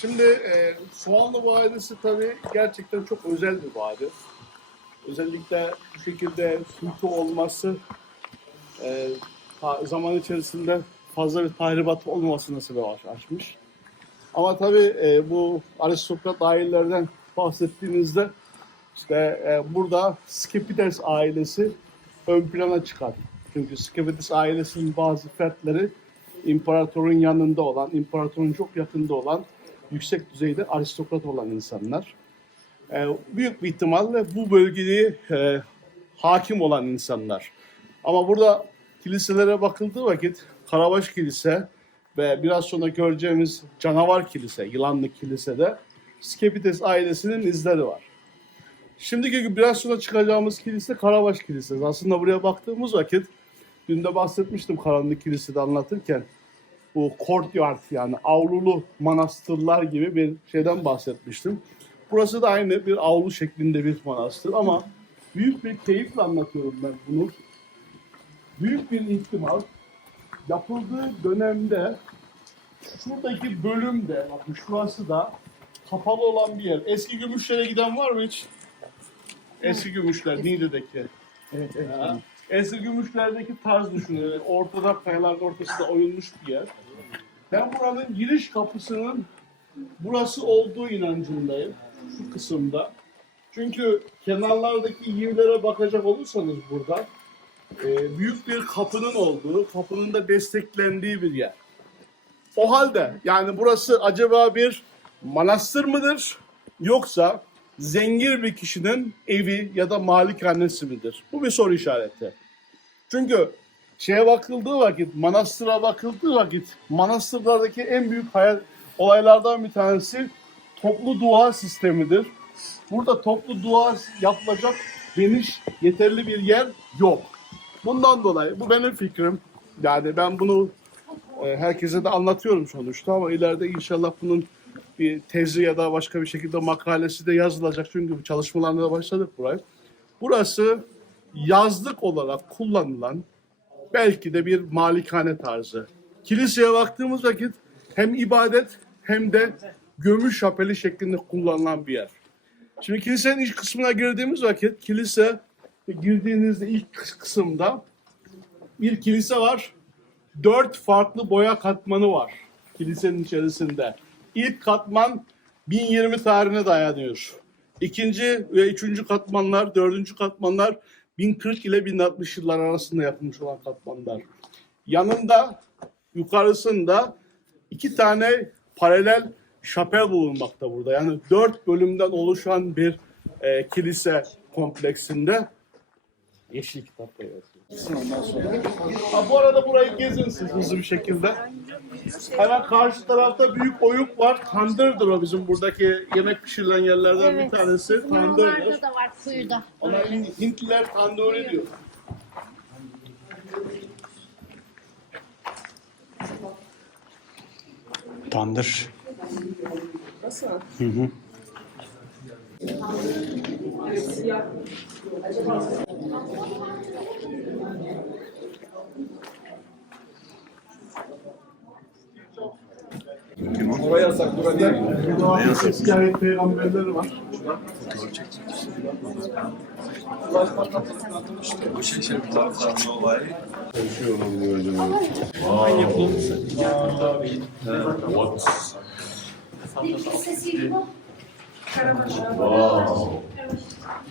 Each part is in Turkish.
Şimdi e, Soğanlı Vadisi tabii gerçekten çok özel bir vadi. Özellikle bu şekilde kuytu olması e, zaman içerisinde fazla bir tahribat olmamasına sebep aç- açmış. Ama tabii e, bu aristokrat ailelerden bahsettiğinizde işte e, burada Skepides ailesi ön plana çıkar. Çünkü Skepides ailesinin bazı fertleri imparatorun yanında olan, imparatorun çok yakında olan, yüksek düzeyde aristokrat olan insanlar. E, büyük bir ihtimalle bu bölgede e, hakim olan insanlar. Ama burada kiliselere bakıldığı vakit Karabaş Kilise ve biraz sonra göreceğimiz Canavar Kilise, Yılanlı Kilise'de Skepites ailesinin izleri var. Şimdiki biraz sonra çıkacağımız kilise Karabaş Kilisesi. Aslında buraya baktığımız vakit, dün de bahsetmiştim Karanlık Kilise'de anlatırken, bu courtyard yani avlulu manastırlar gibi bir şeyden bahsetmiştim. Burası da aynı bir avlu şeklinde bir manastır ama büyük bir keyifle anlatıyorum ben bunu. Büyük bir ihtimal yapıldığı dönemde şuradaki bölümde, bakın şurası da kapalı olan bir yer. Eski gümüşlere giden var mı hiç? Eski gümüşler, Niğde'deki. Evet, evet. Ha. Eski gümüşlerdeki tarz düşünün. Yani Ortada kayaların ortasında oyulmuş bir yer. Ben buranın giriş kapısının burası olduğu inancındayım. Şu kısımda. Çünkü kenarlardaki yivlere bakacak olursanız burada e, büyük bir kapının olduğu, kapının da desteklendiği bir yer. O halde yani burası acaba bir manastır mıdır yoksa zengin bir kişinin evi ya da malikanesi midir? Bu bir soru işareti. Çünkü şeye bakıldığı vakit, manastıra bakıldığı vakit, manastırlardaki en büyük hayal, olaylardan bir tanesi toplu dua sistemidir. Burada toplu dua yapılacak geniş, yeterli bir yer yok. Bundan dolayı, bu benim fikrim. Yani ben bunu e, herkese de anlatıyorum sonuçta ama ileride inşallah bunun bir tezi ya da başka bir şekilde makalesi de yazılacak. Çünkü çalışmalarına da başladık burayı. Burası yazlık olarak kullanılan belki de bir malikane tarzı. Kiliseye baktığımız vakit hem ibadet hem de gömüş şapeli şeklinde kullanılan bir yer. Şimdi kilisenin iç kısmına girdiğimiz vakit kilise girdiğinizde ilk kısımda bir kilise var. Dört farklı boya katmanı var kilisenin içerisinde. İlk katman 1020 tarihine dayanıyor. İkinci ve üçüncü katmanlar, dördüncü katmanlar 1040 ile 1060 yıllar arasında yapılmış olan katmanlar. Yanında, yukarısında iki tane paralel şapel bulunmakta burada. Yani dört bölümden oluşan bir e, kilise kompleksinde yeşil kitapta yazıyor. Ondan sonra. Ha, bu arada burayı gezin siz hızlı bir şekilde. Hemen karşı tarafta büyük oyuk var. Tandırdır o bizim buradaki yemek pişirilen yerlerden bir tanesi. Tandırdır. oralarda da var kuyuda. Ona Hin- Hintliler tanduri diyor. Tandır. Oraya yasak, buraya değil. Burada eski ayet peygamberleri var.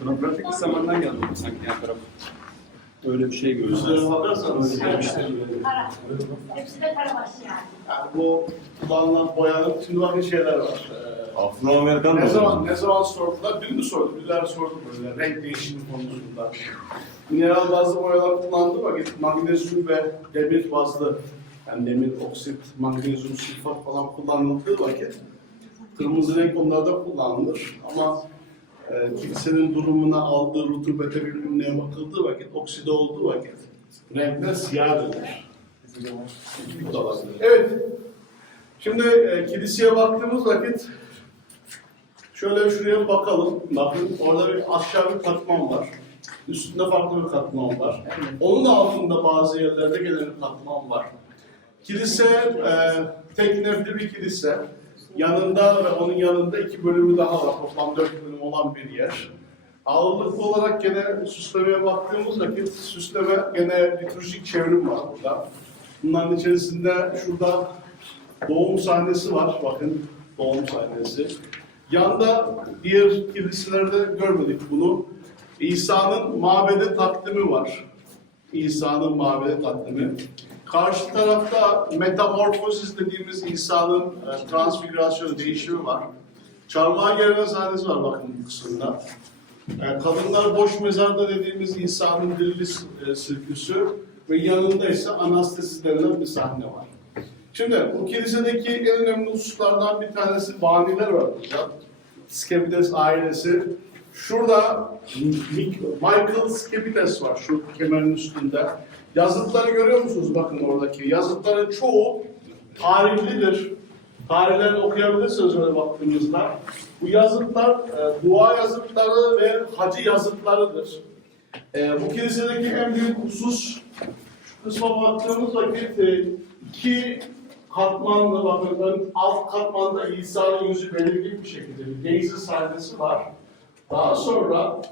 Buna pratik bir zamandan geldim sanki yan taraf. Öyle bir şey görüyoruz. Üzerine bakarsanız Kara. Hepsi de karabaş yani. yani bu kullanılan boyanın şimdi bakın şeyler var. Ee, Afro-Amerikan ne mı? zaman ne zaman sordular? Dün mü sordu? Dünler sordu böyle renk değişimi konusunda. Mineral bazlı boyalar kullandığı vakit magnezyum ve demir bazlı yani demir oksit, magnezyum sülfat falan kullanıldığı vakit kırmızı renk onlarda kullanılır ama e, kilisenin durumuna aldığı rutubete bilmem neye bakıldığı vakit, okside olduğu vakit renkler siyah dönür. Evet. Şimdi e, kiliseye baktığımız vakit şöyle şuraya bakalım. Bakın orada bir aşağı bir katman var. Üstünde farklı bir katman var. Onun altında bazı yerlerde gelen bir katman var. Kilise e, tek nefli kilise. yanında ve onun yanında iki bölümü daha var. Toplam dört bölüm olan bir yer. Ağırlıklı olarak gene süslemeye baktığımız vakit süsleme gene liturjik çevrim var burada. Bunların içerisinde şurada doğum sahnesi var. Bakın doğum sahnesi. Yanda diğer kiliselerde görmedik bunu. İsa'nın mabede takdimi var. İsa'nın mabede takdimi. Karşı tarafta metamorfosis dediğimiz İsa'nın e, transfigürasyonu, değişimi var. Çarmıha gelme sahnesi var bakın bu kısımda. E, kadınlar boş mezarda dediğimiz İsa'nın diriliş e, sirküsü ve yanında ise anastezi denilen bir sahne var. Şimdi bu kilisedeki en önemli hususlardan bir tanesi baniler var burada. Skepides ailesi. Şurada Michael Skepides var şu kemerin üstünde. Yazıtları görüyor musunuz? Bakın oradaki. Yazıtların çoğu tarihlidir. Tarihlerini okuyabilirsiniz öyle baktığınızda. Bu yazıtlar e, dua yazıtları ve hacı yazıtlarıdır. E, bu kilisedeki en büyük husus şu kısma baktığımız vakit e, iki katmanlı bakın alt katmanda İsa'nın yüzü belirgin bir şekilde bir geysi sahnesi var. Daha sonra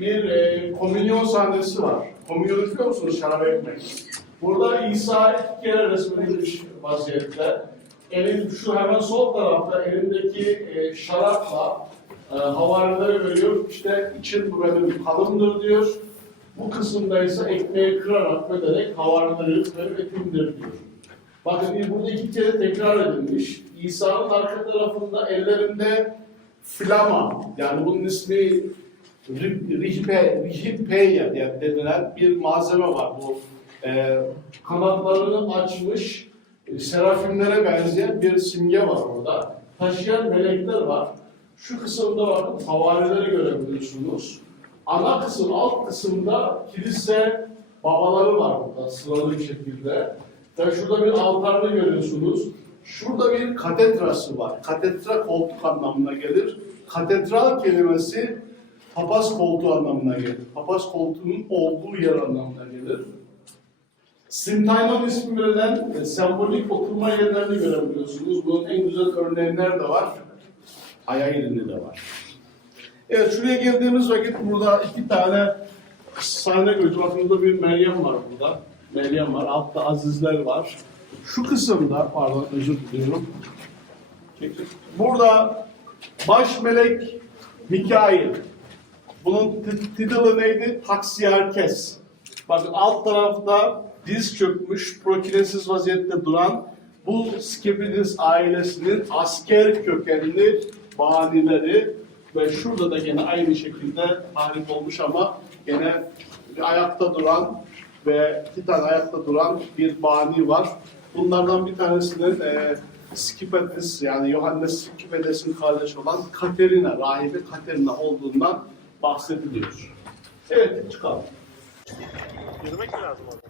bir e, komünyon sahnesi var. Komünyon biliyor musunuz? Şarap ekmek. Burada İsa iki kere resmedilmiş vaziyette. Elin şu hemen sol tarafta elindeki e, şarapla e, havarilere veriyor. İşte için bu benim kanımdır diyor. Bu kısımda ise ekmeği kırarak öderek havarileri benim etimdir diyor. Bakın burada iki kere tekrar edilmiş. İsa'nın arka tarafında ellerinde flama yani bunun ismi diye denilen bir malzeme var. Bu e, kanatlarını açmış e, serafimlere benzeyen bir simge var orada. Taşıyan melekler var. Şu kısımda bakın havarileri görebiliyorsunuz. Ana kısım, alt kısımda kilise babaları var burada sıralı bir şekilde. Ve şurada bir altarını görüyorsunuz. Şurada bir katedrası var. Katedra koltuk anlamına gelir. Katedral kelimesi papaz koltuğu anlamına gelir. Papaz koltuğunun olduğu yer anlamına gelir. Simtainon ismi verilen e, sembolik oturma yerlerini görebiliyorsunuz. Bunun en güzel örneğler de var. Ayayilinde de var. Evet şuraya geldiğimiz vakit burada iki tane sahne burada bir Meryem var burada. Meryem var. Altta Azizler var. Şu kısımda, pardon özür diliyorum. Burada baş melek Mikail. Bunun tit- titulu neydi? Taksiyerkes. Bakın alt tarafta diz çökmüş, prokinesiz vaziyette duran bu Skepidis ailesinin asker kökenli banileri ve şurada da gene aynı şekilde tarif olmuş ama gene ayakta duran ve iki tane ayakta duran bir bani var. Bunlardan bir tanesinin e, Skipetris yani Yohannes Skipetes'in kardeşi olan Katerina, rahibe Katerina olduğundan bahsediliyor. Evet, çıkalım. Yürümek mi lazım orada?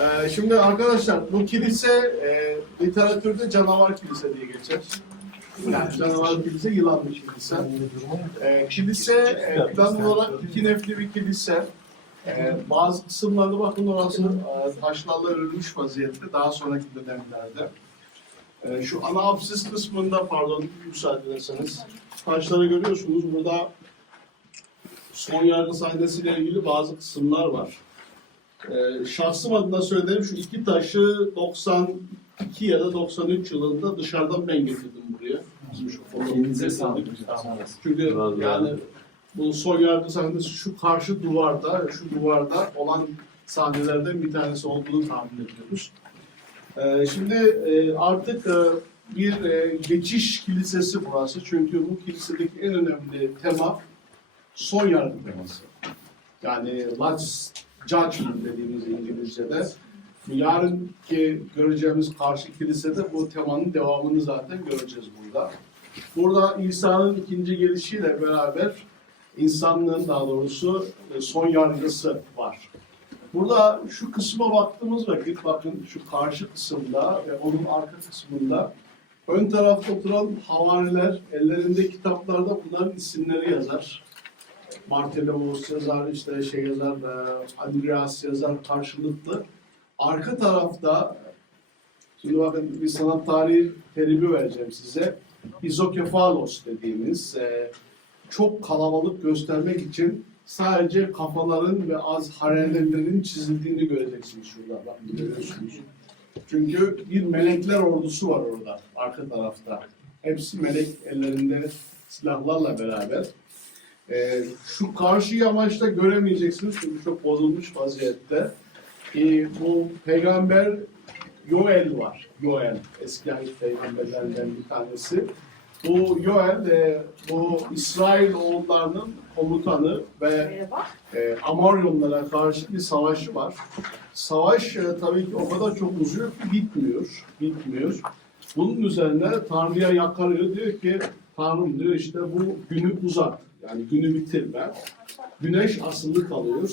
Ee, şimdi arkadaşlar bu kilise e, literatürde canavar kilise diye geçer. Yani canavar kilise, yılanlı kilise. Ee, kilise e, plan olarak iki nefli bir kilise. Ee, bazı kısımlarda bakın orası e, taşlarla örülmüş vaziyette daha sonraki dönemlerde. Ee, şu ana apsis kısmında pardon müsaade ederseniz taşları görüyorsunuz. Burada son yargı sahnesiyle ilgili bazı kısımlar var. Ee, şahsım adına söyleyeyim şu iki taşı 92 ya da 93 yılında dışarıdan ben getirdim buraya. Bizim şu Elinize sağlık. Çünkü yani bu son yargı sahnesi şu karşı duvarda, şu duvarda olan sahnelerden bir tanesi olduğunu tahmin ediyoruz. Ee, şimdi e, artık e, bir e, geçiş kilisesi burası. Çünkü bu kilisedeki en önemli tema son yargı teması. Yani last judgment dediğimiz İngilizce'de. Yarınki göreceğimiz karşı kilisede bu temanın devamını zaten göreceğiz burada. Burada İsa'nın ikinci gelişiyle beraber insanlığın daha doğrusu son yargısı var. Burada şu kısma baktığımız vakit bakın şu karşı kısımda ve onun arka kısmında ön tarafta oturan havariler ellerinde kitaplarda bunların isimleri yazar. Martellus yazar, işte şey yazar, e, Andreas yazar karşılıklı. arka tarafta şimdi bakın bir sanat tarihi terimi vereceğim size. İzokefalos dediğimiz e, çok kalabalık göstermek için sadece kafaların ve az harelerinin çizildiğini göreceksiniz şurada. Bak görüyorsunuz. Çünkü bir melekler ordusu var orada arka tarafta. Hepsi melek ellerinde silahlarla beraber. Ee, şu karşı yamaçta göremeyeceksiniz çünkü çok bozulmuş vaziyette. Ee, bu peygamber Yoel var. Yoel, eski peygamberlerden bir tanesi. Bu Yoel, e, bu İsrail oğullarının komutanı ve e, Amaryonlara karşı bir savaşı var. Savaş e, tabii ki o kadar çok uzuyor ki bitmiyor. Bitmiyor. Bunun üzerine Tanrı'ya yakarıyor. Diyor ki Tanrım diyor işte bu günü uzat. Yani günü bitirme. Güneş asılı kalıyor.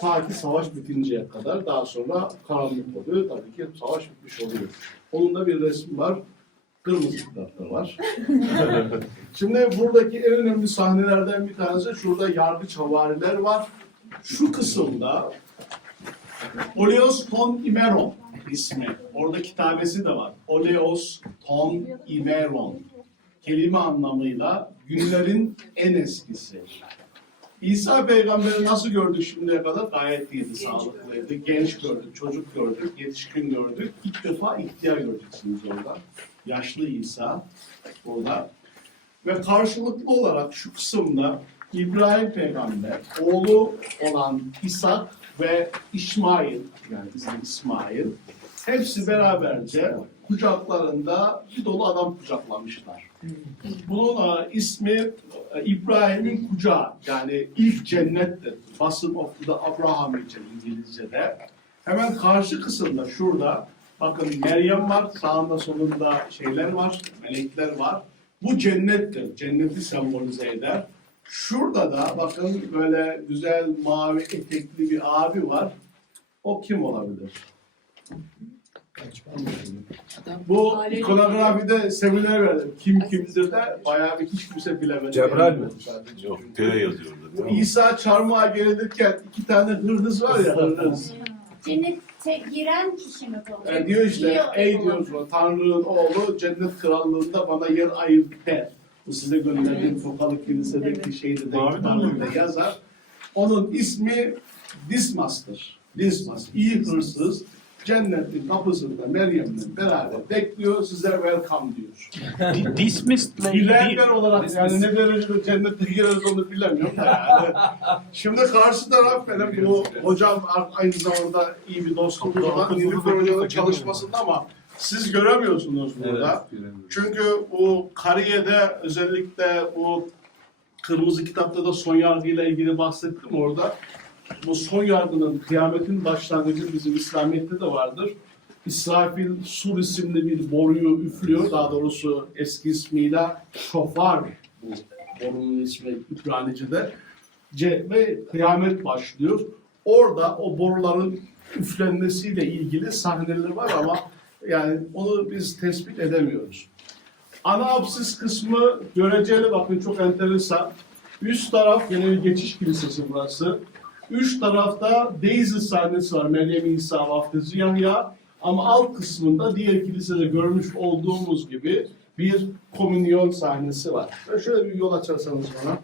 Ta ki savaş bitinceye kadar. Daha sonra karanlık oluyor. Tabii ki savaş bitmiş oluyor. Onun da bir resmi var. Kırmızı kitapta var. Şimdi buradaki en önemli sahnelerden bir tanesi şurada yargıç havariler var. Şu kısımda Oleos ton imeron ismi. Orada kitabesi de var. Oleos ton imeron. Kelime anlamıyla günlerin en eskisi. İsa peygamberi nasıl gördük şimdiye kadar? Gayet iyiydi, sağlıklıydı. Genç gördük, çocuk gördük, yetişkin gördük. İlk defa ihtiyar göreceksiniz orada. Yaşlı İsa orada. Ve karşılıklı olarak şu kısımda İbrahim peygamber, oğlu olan İshak ve İsmail, yani bizim İsmail, hepsi beraberce kucaklarında bir dolu adam kucaklamışlar. Bunun e, ismi e, İbrahim'in kucağı, yani ilk cennettir. Basın of the Abraham için İngilizce'de. Hemen karşı kısımda şurada, bakın Meryem var, sağında solunda şeyler var, melekler var. Bu cennettir, cenneti sembolize eder. Şurada da bakın böyle güzel mavi etekli bir abi var. O kim olabilir? Bu ikonografide seminer verdim. Kim kimdir de bayağı bir hiç kimse bilemedi. Cebrail mi? Yok, Tere yazıyordu. İsa çarmıha gelirken iki tane hırdız var ya hırdız. Cennete giren kişi mi bu? Yani diyor işte ey diyor sonra, Tanrı'nın oğlu cennet krallığında bana yer ayırt der. Bu size gönderdiğim Fokalı Kilise'deki şeyde de Mavi kitabında yazar. Onun ismi Dismas'tır. Dismas, iyi hırsız. Cennetin kapısında Meryem'le beraber bekliyor, size welcome diyor. Dismissed Bilenler olarak yani ne derecede cennete gireriz onu bilemiyorum da yani. Şimdi karşı taraf benim bu hocam aynı zamanda iyi bir dostumuz olan Nilüfer Hoca'nın çalışmasında ama siz göremiyorsunuz burada. Çünkü bu Kariye'de özellikle bu Kırmızı Kitap'ta da son yargıyla ilgili bahsettim orada. Bu son yargının, kıyametin başlangıcı bizim İslamiyet'te de vardır. İsrafil Sur isimli bir boruyu üflüyor. Daha doğrusu eski ismiyle şofar bu borunun ismi İbranice'de. Ce ve kıyamet başlıyor. Orada o boruların üflenmesiyle ilgili sahneler var ama yani onu biz tespit edemiyoruz. Ana absis kısmı göreceli bakın çok enteresan. Üst taraf yine bir geçiş kilisesi burası. Üç tarafta Daisy sahnesi var. Meryem İsa vaftizı Yahya. Ama alt kısmında diğer kilisede görmüş olduğumuz gibi bir komünyon sahnesi var. Böyle şöyle bir yol açarsanız bana.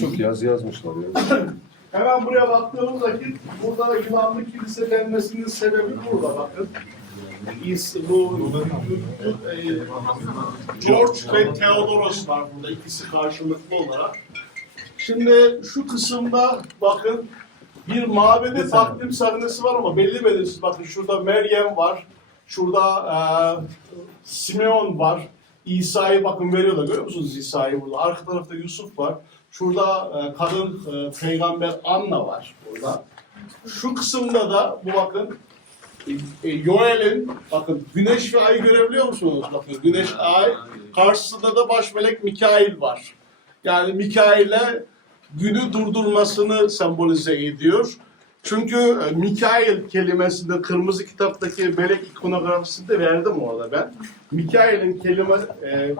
Çok yazı yazmışlar ya. Hemen buraya baktığımız vakit burada da Yunanlı kilise denmesinin sebebi burada bakın. İs, bu e, George ve Theodoros var burada ikisi karşılıklı olarak. Şimdi şu kısımda bakın bir mabede takdim sahnesi var ama belli belirsiz. Bakın şurada Meryem var. Şurada e, Simeon var. İsa'yı bakın veriyorlar. Görüyor musunuz İsa'yı burada? Arka tarafta Yusuf var. Şurada e, kadın e, peygamber Anna var burada. Şu kısımda da bu bakın e, Yoel'in bakın güneş ve ay görebiliyor musunuz? Bakın güneş ay karşısında da baş melek Mikail var. Yani Mikail'e günü durdurmasını sembolize ediyor. Çünkü e, Mikail kelimesinde kırmızı kitaptaki melek ikonografisinde verdim orada ben. Mikail'in kelime e,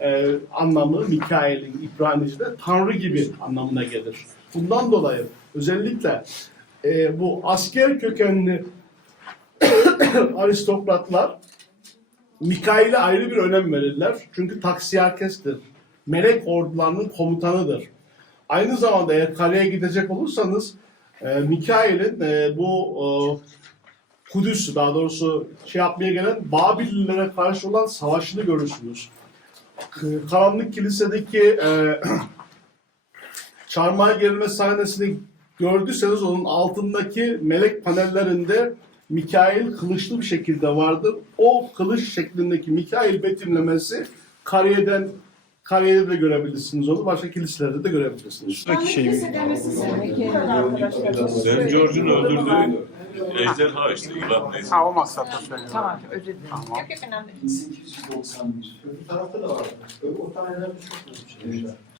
e, anlamı Mikail'in İbranice'de Tanrı gibi anlamına gelir. Bundan dolayı özellikle e, bu asker kökenli aristokratlar Mikail'e ayrı bir önem verirler. Çünkü taksiyerkestir. Melek ordularının komutanıdır. Aynı zamanda eğer kaleye gidecek olursanız e, Mikail'in e, bu e, Kudüs daha doğrusu şey yapmaya gelen Babillilere karşı olan savaşını görürsünüz. Karanlık Kilise'deki e, çarmıha gerilme sahnesini gördüyseniz onun altındaki melek panellerinde Mikail kılıçlı bir şekilde vardır. O kılıç şeklindeki Mikail betimlemesi Kariye'den Kariye'de de görebilirsiniz onu. Başka kiliselerde de görebilirsiniz. şey Sen George'un öldürdüğü ejderha işte yılan neyse. Ha o maksatla söylüyorum. Tamam özür dilerim. Tamam. Yok yok önemli. 1891. Öbür tarafta da var. Öbür o tane çok şey.